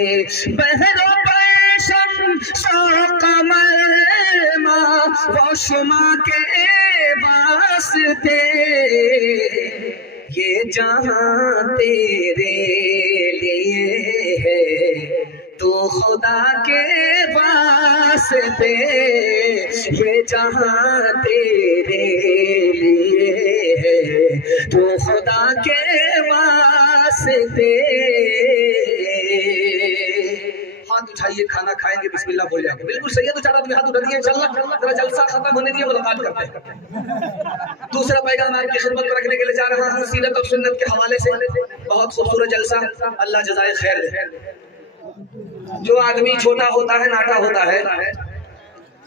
बहरो पैशम कमर वो शुमा के वास्ते ये जहां तेरे लिए है तो खुदा के वास्ते ये जहां तेरे लिए है तो खुदा के वास्ते। हाथ उठाइए, खाना खाएंगे, बिस्मिल्लाह बोल जाएंगे। बिल्कुल सही है, तो 4 आदमी हाथ उठा दिए। जरा जलसा खत्म होने दिए, मुलाकात करते हैं। दूसरा पैगाम आपकी खिदमत में रखने के लिए जा रहा हूँ सीरत और सुन्नत के हवाले से। बहुत खूबसूरत जलसा, अल्लाह जज़ाए खैर दे। जो आदमी छोटा होता है, नाटा होता है,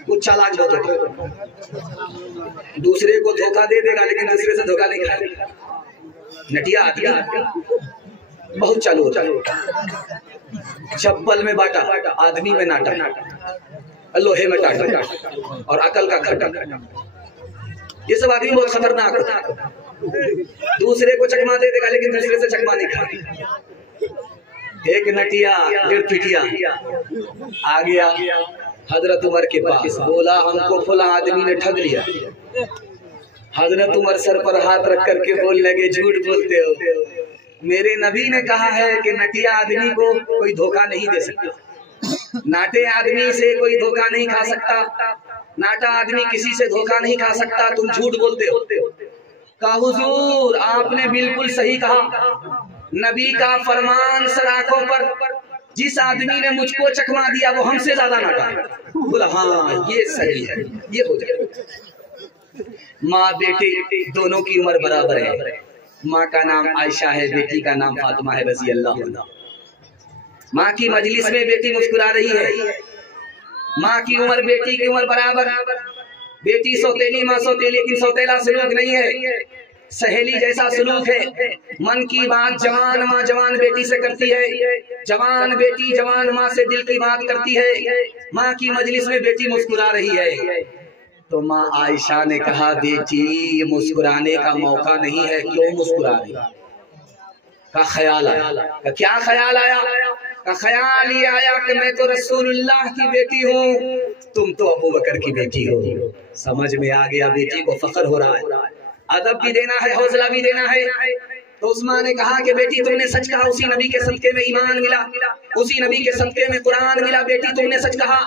वो चालाक बहुत होता है। दूसरे को धोखा दे देगा लेकिन दूसरे से धोखा नहीं खाएगा। नटिया आदमी बहुत चालू होता है। चप्पल में बाटा, आदमी में नाटा, लोहे में टाटा और अकल का खट्टा। ये सब आदमी बहुत खतरनाक होता है। दूसरे को चकमा दे देगा लेकिन दूसरे से चकमा नहीं खाएगा। एक नटिया 1.5 पिटिया आ गया हजरत उमर के पास, बोला हमको फला आदमी ने ठग लिया। हजरत उमर सर पर हाथ रख करके बोलने लगे, झूठ बोलते हो। मेरे नबी ने कहा है कि नटिया आदमी को कोई धोखा नहीं दे सकता, नाटे आदमी से कोई धोखा नहीं खा सकता, नाटा आदमी किसी से धोखा नहीं खा सकता। तुम झूठ बोलते हो। कहा हुजूर आपने बिल्कुल सही कहा, नबी का फरमान सर आंखों पर, जिस आदमी ने मुझको चकमा दिया वो हमसे ज्यादा नाटा है। बोला हाँ ये सही है, ये हो जाए। माँ बेटे दोनों की उम्र बराबर है। माँ का नाम आयशा है, बेटी का नाम फातिमा है रज़ी अल्लाह अन्हा। माँ की मजलिस में बेटी मुस्कुरा रही है। माँ की उम्र बेटी की उम्र बराबर। बेटी सौतेली, माँ सौतेली, लेकिन सौतेला सलूक नहीं है, सहेली जैसा सलूक है। मन की बात जवान माँ जवान बेटी से करती है, जवान बेटी जवान माँ से दिल की बात करती है। माँ की मजलिस में बेटी मुस्कुरा रही है तो माँ आयशा ने कहा, बेटी ये मुस्कुराने का मौका नहीं है, क्यों मुस्कुरा रही? का ख्याल आया। का क्या ख्याल आया? का ख्याल ये आया कि मैं तो रसूलुल्लाह की बेटी हूँ, तुम तो अबू बकर की बेटी हो। समझ में आ गया, बेटी को फख्र हो रहा है, अदब भी देना है, हौसला भी देना है। तो उस्मान ने कहा कि बेटी तुमने सच कहा, उसी नबी के सदके में ईमान मिला, उसी नबी के सदके में कुरान मिला। बेटी तुमने सच कहा,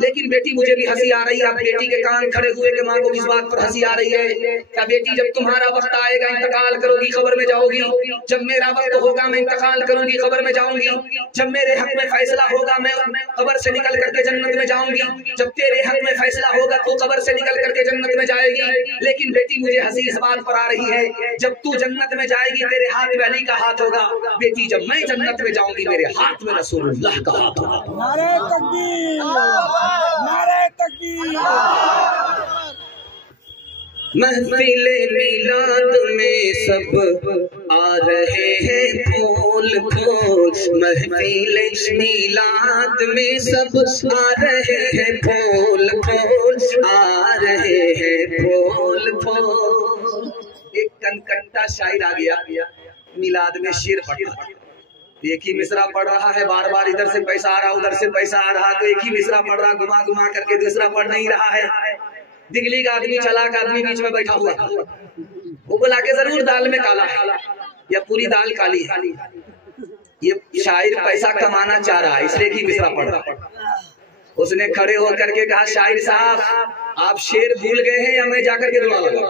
लेकिन बेटी मुझे भी हंसी आ रही है। बेटी के कान खड़े हुए कि माँ को इस बात पर हंसी आ रही है। क्या बेटी जब तुम्हारा वक्त आएगा इंतकाल करोगी, खबर में जाओगी। जब मेरा वक्त होगा मैं इंतकाल करूंगी, खबर में जाऊंगी। जब मेरे हक में फैसला होगा मैं खबर से निकल करके जन्नत में जाऊंगी। जब तेरे हक में फैसला होगा तो खबर से निकल करके जन्नत में जाएगी। लेकिन बेटी मुझे हंसी इस बात पर आ रही है, जब तू जन्नत में जाएगी तेरे हाथ में अली का हाथ होगा। बेटी जब मैं जन्नत में जाऊंगी मेरे हाथ में रसूलुल्लाह का हाथ होगा। नारे तकबीर, नारे तकबीर। महफिले मिलाद में सब आ रहे हैं फूल फूल, महफिले मिलाद में सब आ रहे हैं फूल फूल, आ रहे हैं फूल फूल। एक कनकट्टा शायर आ गया मिलाद में, शेर पढ़ रहा, एक ही मिसरा पढ़ रहा है, बार बार इधर से पैसा आ रहा उधर से पैसा आ रहा, तो एक ही मिसरा पढ़ रहा, घुमा घुमा करके दूसरा पढ़ नहीं रहा है। दिगली का आदमी, चालाक आदमी बीच में बैठा हुआ, वो बोला के जरूर दाल में काला है या पूरी दाल काली है। ये शायर पैसा कमाना चाह रहा है इसलिए ही मिसरा पढ़ रहा। उसने खड़े होकर के कहा, शायर साहब आप शेर भूल गए हैं या मैं जाकर के दुआ लगा?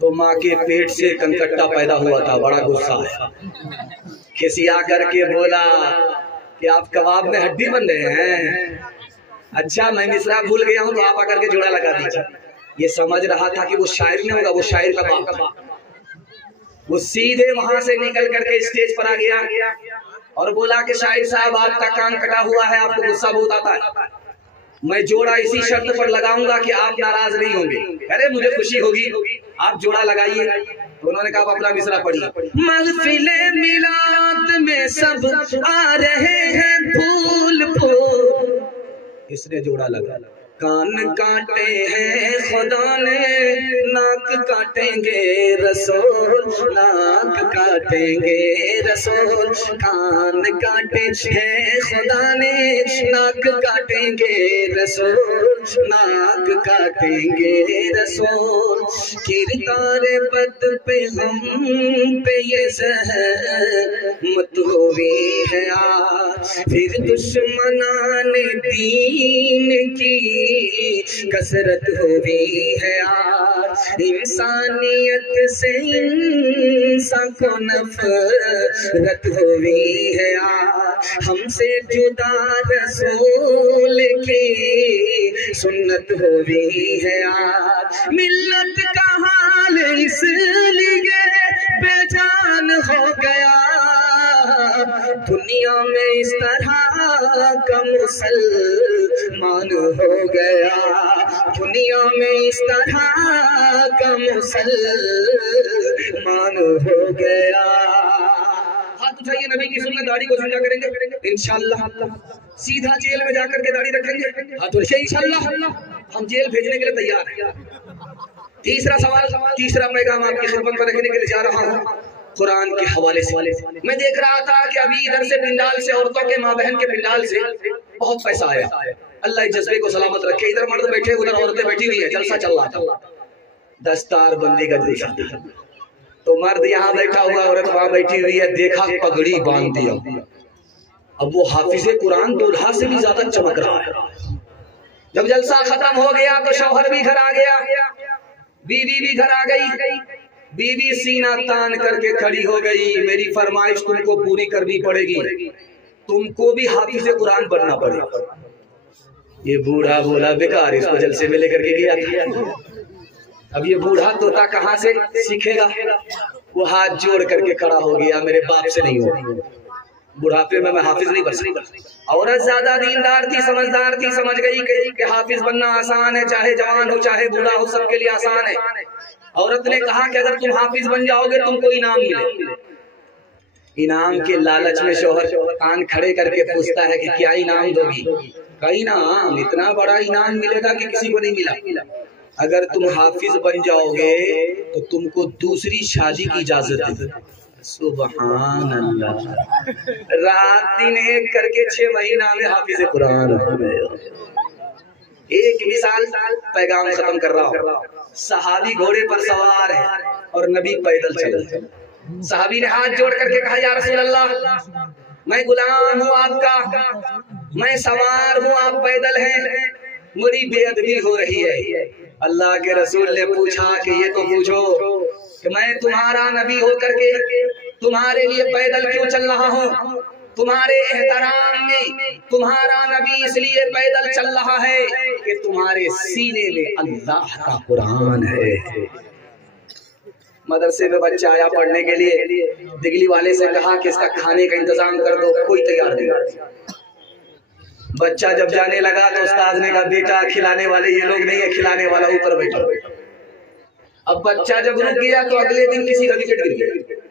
तो माँ के पेट से कनकट्टा पैदा हुआ था, बड़ा गुस्सा है, खिसिया करके बोला कि आप कबाब में हड्डी बन रहे हैं। अच्छा मैं मिसरा भूल गया हूँ तो आप आकर के जोड़ा लगा दीजिए। ये समझ रहा था कि वो शायर नहीं होगा, वो शायर का बाप। वो सीधे वहां से निकल करके स्टेज पर आ गया और बोला कि शायर साहब आपका कान कटा हुआ है, आपको गुस्सा बहुत आता है, मैं जोड़ा इसी शर्त पर लगाऊंगा कि आप नाराज नहीं होंगे। अरे मुझे खुशी होगी, आप जोड़ा लगाइए। तो उन्होंने कहा अपना मिसरा पढ़िए। महफिले मिलाद में सब आ रहे हैं फूल फूल, इसने जोड़ा लगा। कान काटे हैं खुदा ने, नाक काटेंगे रसूल नाक काटेंगे रसूल, कान काटे हैं खुदा ने, नाक काटेंगे रसूल, नाक काटेंगे रसूल। किरदार बद पे हम पे ये सहमत हुई है आज, फिर दुश्मनाने दीन की कसरत हुई है आज। इंसानियत से इंसान को नफरत हुई है आज, हमसे जुदा रसूल की सुन्नत हुई है आज। मिल्लत का हाल इसलिए बेजान हो गया, दुनिया में इस तरह का मुसलमान हो गया, दुनिया में इस तरह का मुसलमान हो गया। हाथ उठाइए, नबी की सुन्नत दाढ़ी को सीधा करेंगे इंशाअल्लाह, सीधा जेल में जाकर के दाढ़ी रखेंगे। हाथ उठाइए इंशाअल्लाह, हम जेल भेजने के लिए तैयार हैं। तीसरा सवाल, तीसरा पैगाम आपकी खिदमत में रखने के लिए जा रहा हूँ कुरान के हवाले से। मैं देख रहा था कि अभी इधर से पिंडाल से, औरतों के माँ बहन के पिंडाल से बहुत पैसा आया। अल्लाह इस जज्बे को सलामत रखे। इधर मर्द बैठे, उधर औरतें बैठी हुई है, जलसा चल रहा था। दस्तार बंदी का देखा तो मर्द यहाँ बैठा हुआ, औरत वहां बैठी हुई है, देखा पगड़ी बांध दिया। अब वो हाफिज़े कुरान दूल्हा से भी ज्यादा चमक रहा है। जब जलसा खत्म हो गया तो शौहर भी घर आ गया, बीवी भी घर आ गई। बीवी सीना तान करके खड़ी हो गई, मेरी फरमाइश तुमको पूरी करनी पड़ेगी, तुमको भी हाफिज़े कुरान बनना पड़ेगा। ये बूढ़ा बोला बेकार, इसको जलसे में लेकर के गया था। अब ये बूढ़ा तोता कहाँ से सीखेगा? वो हाथ जोड़ करके खड़ा हो गया, मेरे बाप से नहीं हो, बुढ़ापे में मैं हाफिज नहीं बन सकती। औरत ज्यादा दीनदार थी, समझदार थी, समझ गई कि हाफिज बनना आसान है, चाहे जवान हो चाहे बूढ़ा हो, सबके लिए आसान है। औरत ने कहा कि अगर तुम हाफिज बन जाओगे तुमको इनाम मिले। इनाम के लालच में शौहर कान खड़े करके पूछता है कि क्या इनाम दोगी? का इनाम? इतना बड़ा इनाम मिलेगा कि किसी को नहीं मिला। अगर तुम हाफिज बन जाओगे तो तुमको दूसरी शादी की इजाजत है। सुभान अल्लाह, रात दिन एक करके 6 महीना में हाफिज कुरान हो गए। एक मिसाल पैगाम खत्म कर रहा हूँ। सहाबी घोड़े पर सवार है और नबी पैदल चल रहे। सहाबी ने हाथ जोड़ करके कहा, या रसूल अल्लाह, मैं गुलाम हूँ आपका, मैं सवार हूँ, आप पैदल हैं, मेरी बेअदबी हो रही है। अल्लाह के रसूल ने पूछा कि ये तो पूछो कि मैं तुम्हारा नबी होकर के तुम्हारे लिए पैदल क्यों चल रहा हूँ? तुम्हारे एहतराम में तुम्हारा नबी इसलिए पैदल चल रहा है कि तुम्हारे सीने में अल्लाह का कुरान है। मदरसे में बच्चा आया पढ़ने के लिए, दिगली वाले से कहा कि इसका खाने का इंतजाम कर दो, कोई तैयार नहीं। बच्चा जब जाने लगा तो उस्ताद ने कहा, बेटा खिलाने वाले ये लोग नहीं है, खिलाने वाला ऊपर बैठा। अब बच्चा जब रुक गया तो अगले दिन किसी का विकेट गिर गया।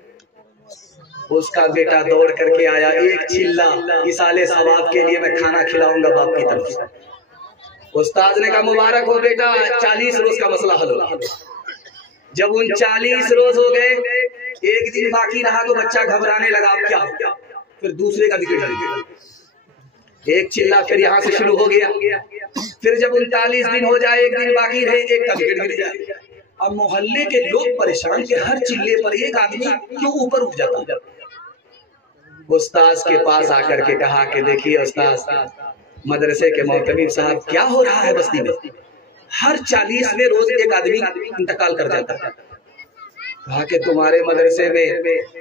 उसका बेटा दौड़ करके आया, एक चिल्ला, इसाले सवाब के लिए मैं खाना खिलाऊंगा बाप की तरफ से। उस्ताद ने कहा, मुबारक हो बेटा, 40 रोज का मसला हल हो। जब उन 40 रोज हो गए, एक दिन बाकी रहा तो बच्चा घबराने लगा, अब क्या हो गया? फिर दूसरे का विकेट गिर गया। एक चिल्ला फिर यहाँ से शुरू हो गया। फिर जब 39 दिन हो जाए, एक दिन बाकी रहे, एक का विकेट गिर जाए। अब मोहल्ले के लोग परेशान कि हर चिल्ले पर एक आदमी क्यों ऊपर उठ जाता। उस्ताद के पास आकर के कहा कि देखिए उस्ताद, मदरसे के मोहतमीम साहब, क्या हो रहा है बस्ती में? हर 40वें रोज एक आदमी इंतकाल कर जाता है। कहा कि तुम्हारे मदरसे में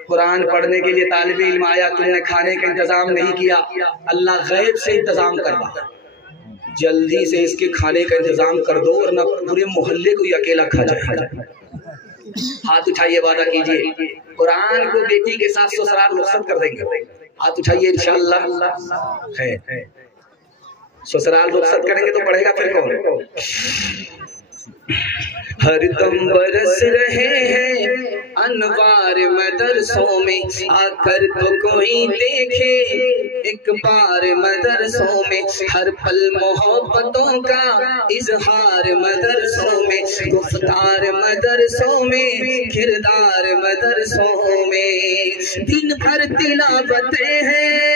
कुरान पढ़ने के लिए तालिबे इल्म आया, तुमने खाने का इंतजाम नहीं किया, अल्लाह गैब से इंतजाम करवा, जल्दी से इसके खाने का इंतजाम कर दो वरना पूरे मोहल्ले को ही अकेला खा जाए। हाथ उठाइए, वादा कीजिए कुरान को बेटी के साथ ससुराल रुखसत कर देंगे। हाथ उठाइए, इंशाअल्लाह है। ससुराल रुखसत करेंगे तो पढ़ेगा फिर कौन? हरदम बरस रहे हैं अनवार मदरसों में, आकर तो कोई देखे एक बार मदरसों में। हर पल मोहब्बतों का इजहार मदरसों में, गुफ्तार मदरसों में, किरदार मदरसों में। दिन भर तिलावतें हैं,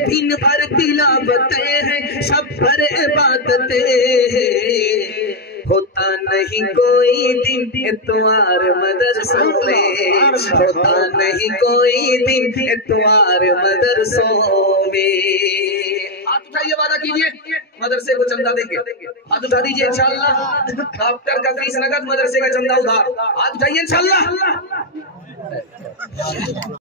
दिन भर तिलावतें हैं, सब भर इबादतें हैं। होता नहीं कोई दिन इतवार मदरसों में, होता नहीं कोई दिन इतवार मदरसों में। हाथ उठाइए, वादा कीजिए मदरसे को चंदा देंगे। हाथ उठा दीजिए इंशाअल्लाह। डॉक्टर का फीस नगद, मदरसे का चंदा उधार। हाथ उठाइए इंशाअल्लाह।